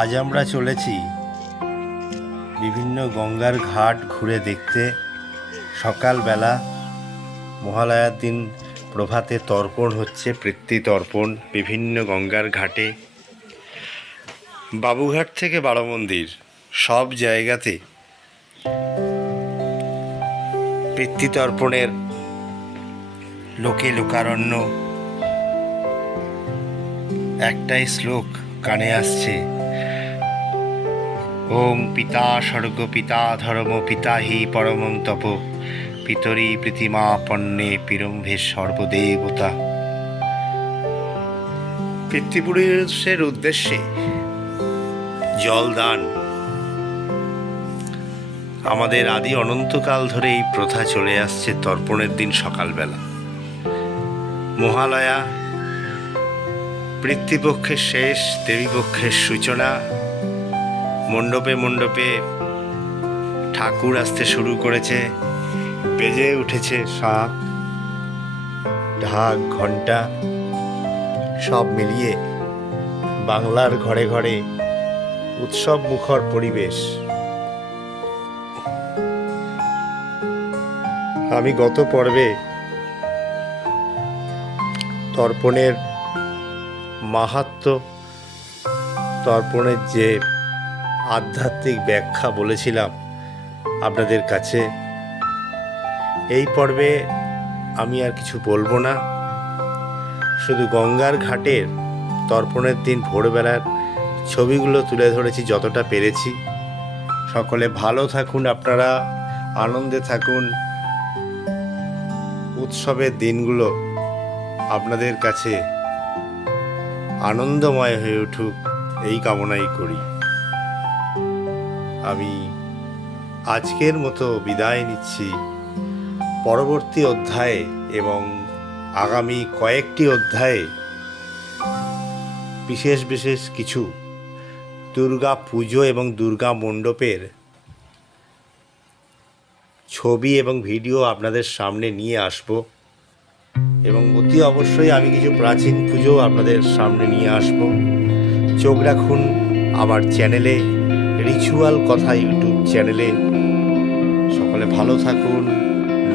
আজ আমরা চলেছি বিভিন্ন গঙ্গার ঘাট ঘুরে দেখতে। সকালবেলা মহালয়ার দিন প্রভাতে তর্পণ হচ্ছে, পৃথ্বী তর্পণ, বিভিন্ন গঙ্গার ঘাটে। বাবুঘাট থেকে বারো মন্দির, সব জায়গাতে তর্পণের লোকে লোকারণ্য। একটাই শ্লোক কানে আসছে ওম পিতা স্বর্গ পিতা ধর্ম পিতা হি পরমং তপ। পিতরি প্রীতিমা পণ্যে পিরম্ভে সর্বদেবতা। পিতৃপুরুষের উদ্দেশ্যে জলদান আমাদের আদি অনন্তকাল ধরে এই প্রথা চলে আসছে তর্পণের দিন সকালবেলা। মহালয়া, পিতৃপক্ষের শেষ, দেবীপক্ষের সূচনা মণ্ডপে মণ্ডপে ঠাকুর আসতে শুরু করেছে, বেজে উঠেছে শাঁখ ঢাক ঘণ্টা সব মিলিয়ে বাংলার ঘরে ঘরে উৎসব মুখর পরিবেশ। আমি গত পর্বে তর্পণের মাহাত্ম, তর্পণের যে আধ্যাত্মিক ব্যাখ্যা বলেছিলাম আপনাদের কাছে। এই পর্বে আমি আর কিছু বলব না। শুধু গঙ্গার ঘাটের তর্পণের দিন ভোরবেলার ছবিগুলো তুলে ধরেছি যতটা পেরেছি। সকলে ভালো থাকুন, আপনারা আনন্দে থাকুন। উৎসবের দিনগুলো আপনাদের কাছে আনন্দময় হয়ে উঠুক, এই কামনাই করি। আমি আজকের মতো বিদায় নিচ্ছি। পরবর্তী অধ্যায়ে এবং আগামী কয়েকটি অধ্যায়ে বিশেষ বিশেষ কিছু দুর্গা পুজো এবং দুর্গা মণ্ডপের ছবি এবং ভিডিও আপনাদের সামনে নিয়ে আসব এবং অতি অবশ্যই আমি কিছু প্রাচীন পুজো আপনাদের সামনে নিয়ে আসব। চোখ রাখুন আমার চ্যানেলে। রিচুয়াল কথা ইউটিউব চ্যানেলে সকলে ভালো থাকুন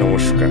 নমস্কার।